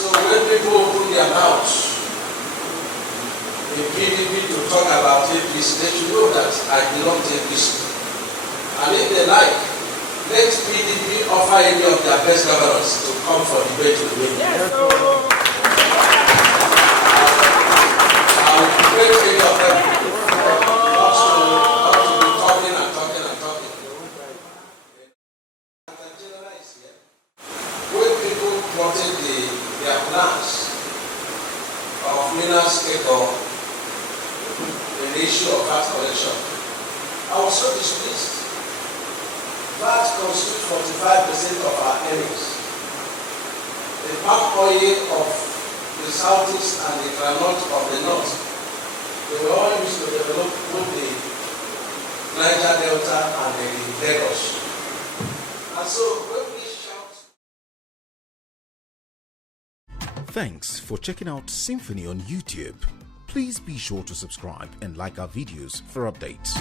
So when people open their mouths in PDP to talk about APC, they should know that I belong to APC. And if they like, let PDP offer any of their best governors to come for debate with me. Yes, I'll break any of them not to be talking and talking and talking. The general is here. When people plotted their plans of minerals cake or the issue of VAT collection, I was so displeased. VAT constitutes 45% of our earnings. The palm oil of the southeast and the granite of the north, they were all used to develop both the Niger Delta and the Lagos. And so when we shout. Thanks for checking out SYMFONI on YouTube. Please be sure to subscribe and like our videos for updates.